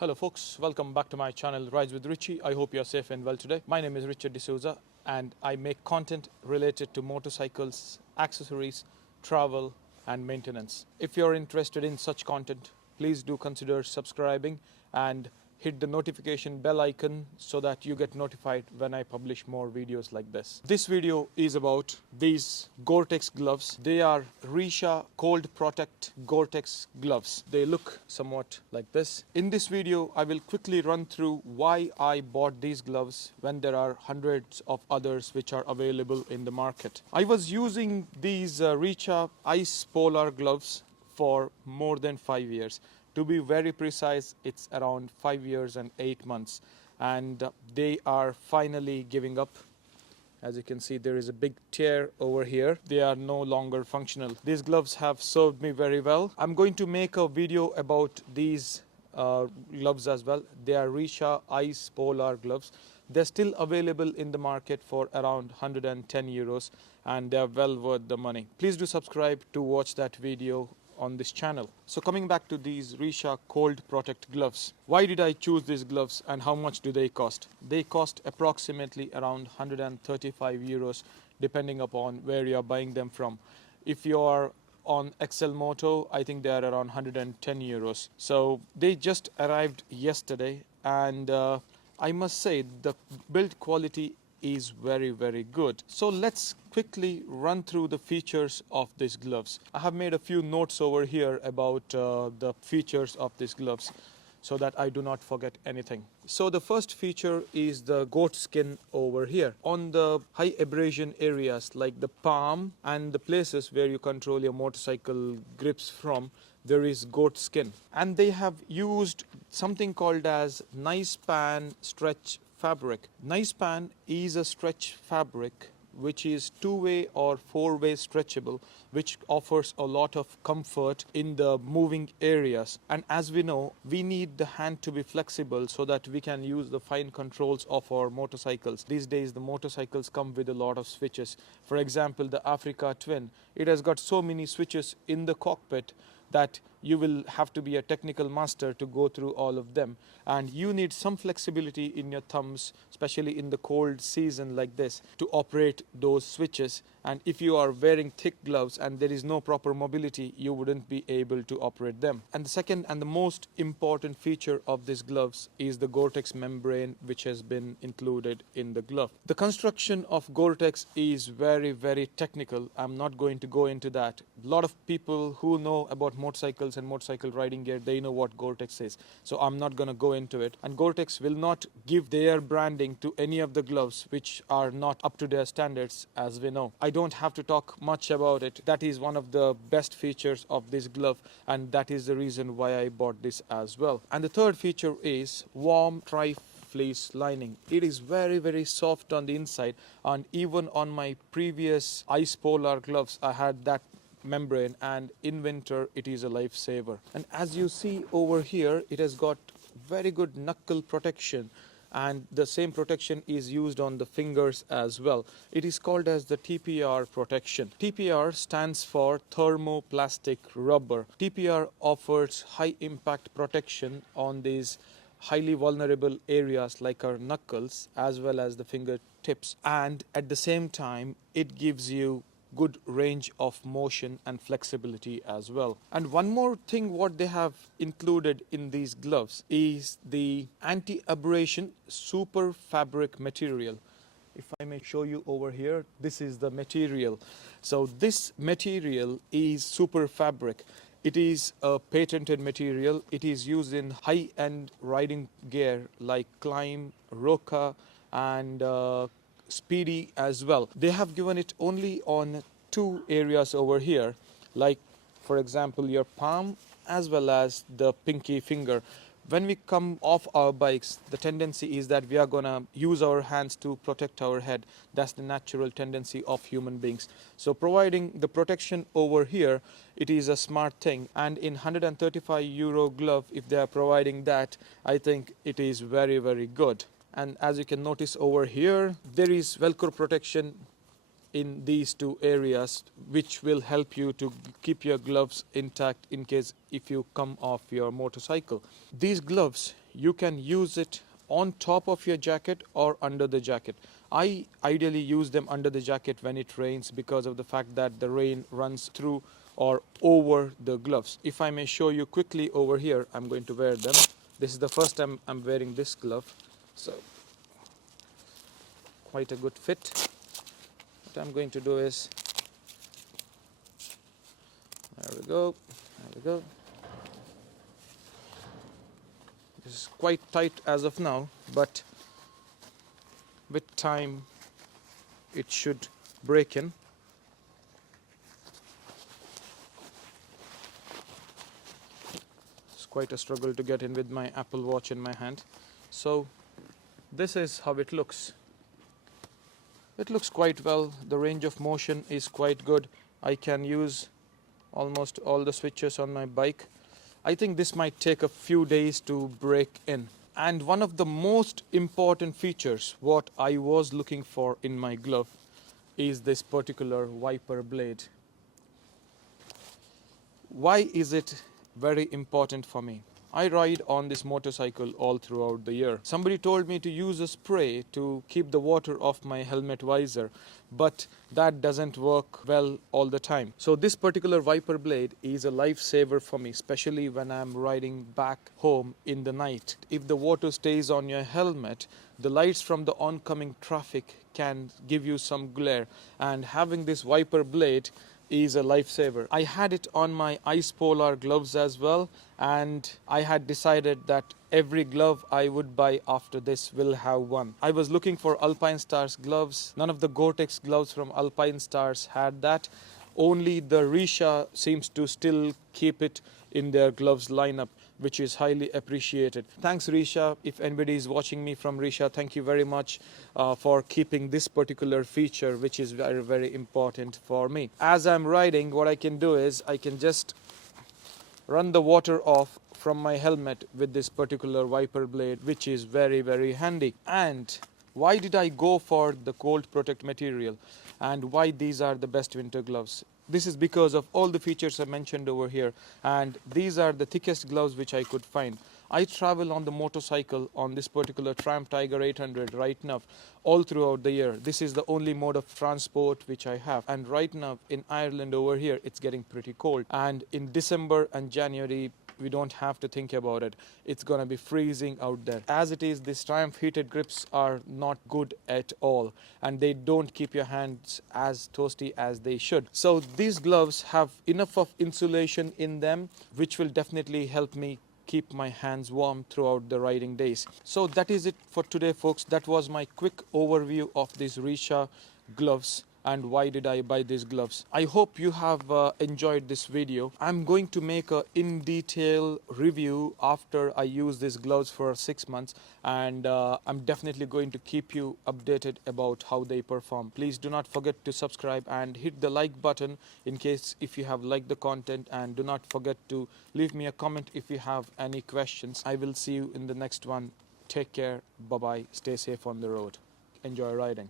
Hello folks, welcome back to my channel Rides with Richie. I hope you are safe and well today. My name is Richa GTX and I make content related to motorcycles, accessories, travel and maintenance. If you're interested in such content, please do consider subscribing and hit the notification bell icon so that you get notified when I publish more videos like this. This video is about these Goretex gloves. They are Richa Cold Protect Goretex gloves. They look somewhat like this. In this video, I will quickly run through why I bought these gloves when there are hundreds of others which are available in the market. I was using these Richa Ice Polar gloves for more than 5 years. To be very precise, it's around 5 years and 8 months, and they are finally giving up. As you can see, there is a big tear over here. They are no longer functional. These gloves have served me very well. I'm going to make a video about these gloves as well. They are Richa Ice Polar gloves. They're still available in the market for around 110 euros, and they're well worth the money. Please do subscribe to watch that video on this channel. So coming back to these Richa Cold Protect gloves. Why did I choose these gloves and how much do they cost? They cost approximately around 135 euros depending upon where you are buying them from. If you are on XL Moto, I think they are around 110 euros. So they just arrived yesterday, and I must say the build quality is very good. So let's quickly run through the features of these gloves. I have made a few notes over here about the features of these gloves so that I do not forget anything. So the first feature is the goat skin over here. On the high abrasion areas like the palm and the places where you control your motorcycle grips from, there is goat skin. And they have used something called as nice pan stretch fabric. Nice pan is a stretch fabric which is two-way or four-way stretchable, which offers a lot of comfort in the moving areas. And as we know, we need the hand to be flexible so that we can use the fine controls of our motorcycles. These days the motorcycles come with a lot of switches. For example, the Africa Twin, it has got so many switches in the cockpit that you will have to be a technical master to go through all of them, and you need some flexibility in your thumbs, especially in the cold season like this, to operate those switches. And if you are wearing thick gloves and there is no proper mobility, you wouldn't be able to operate them. And the second and the most important feature of these gloves is the Goretex membrane which has been included in the glove. The construction of Goretex is very technical. I'm not going to go into that. A lot of people who know about motorcycles and motorcycle riding gear, they know what Goretex is. So I'm not going to go into it. And Goretex will not give their branding to any of the gloves which are not up to their standards, as we know. I don't have to talk much about it. That is one of the best features of this glove, and that is the reason why I bought this as well. And the third feature is warm tri-fleece lining. It is very soft on the inside, and even on my previous Ice Polar gloves I had that membrane, and in winter it is a lifesaver. And as you see over here, it has got very good knuckle protection, and the same protection is used on the fingers as well. It is called as the TPR protection. TPR stands for thermoplastic rubber. TPR offers high impact protection on these highly vulnerable areas like our knuckles as well as the fingertips, and at the same time it gives you good range of motion and flexibility as well. And one more thing what they have included in these gloves is the anti-abrasion super fabric material. If I may show you over here, this is the material. So this material is super fabric. It is a patented material. It is used in high-end riding gear like Climb, Roca and Speedy as well. They have given it only on two areas over here, like for example your palm as well as the pinky finger. When we come off our bikes, the tendency is that we are gonna use our hands to protect our head. That's the natural tendency of human beings. So providing the protection over here, it is a smart thing. And in 135 euro glove, if they are providing that, I think it is very good. And as you can notice over here, there is Velcro protection in these two areas, which will help you to keep your gloves intact in case if you come off your motorcycle. These gloves you can use it on top of your jacket or under the jacket. I ideally use them under the jacket when it rains because of the fact that the rain runs through or over the gloves. If I may show you quickly over here, I'm going to wear them. This is the first time I'm wearing this glove, so quite a good fit. What I'm going to do is, there we go, there we go. This is quite tight as of now, but with time it should break in. It's quite a struggle to get in with my Apple Watch in my hand. So this is how it looks. It looks quite well. The range of motion is quite good. I can use almost all the switches on my bike. I think this might take a few days to break in. And one of the most important features, what I was looking for in my glove, is this particular wiper blade. Why is it very important for me? I ride on this motorcycle all throughout the year. Somebody told me to use a spray to keep the water off my helmet visor, but that doesn't work well all the time. So this particular wiper blade is a lifesaver for me, especially when I'm riding back home in the night. If the water stays on your helmet, the lights from the oncoming traffic can give you some glare, and having this wiper blade is a lifesaver. I had it on my ice polar gloves as well, and I had decided that every glove I would buy after this will have one. I was looking for Alpinestars gloves. None of the Goretex gloves from Alpinestars had that. Only the Richa seems to still keep it in their gloves lineup, which is highly appreciated. Thanks, Richa. If anybody is watching me from Richa, thank you very much for keeping this particular feature, which is very, very important for me. As I'm riding, what I can do is I can just run the water off from my helmet with this particular wiper blade, which is very, very handy. And why did I go for the cold protect material, and why these are the best winter gloves? This is because of all the features I mentioned over here, and these are the thickest gloves which I could find. I travel on the motorcycle on this particular Tramp Tiger 800 right now all throughout the year. This is the only mode of transport which I have, and right now in Ireland over here it's getting pretty cold, and in December and January we don't have to think about it. It's gonna be freezing out there. As it is, these Triumph heated grips are not good at all, and they don't keep your hands as toasty as they should. So these gloves have enough of insulation in them, which will definitely help me keep my hands warm throughout the riding days. So that is it for today, folks. That was my quick overview of these Richa gloves and why did I buy these gloves. I hope you have enjoyed this video. I'm going to make a in detail review after I use these gloves for 6 months, and I'm definitely going to keep you updated about how they perform. Please do not forget to subscribe and hit the like button in case if you have liked the content, and do not forget to leave me a comment if you have any questions. I will see you in the next one. Take care. Bye bye. Stay safe on the road. Enjoy riding.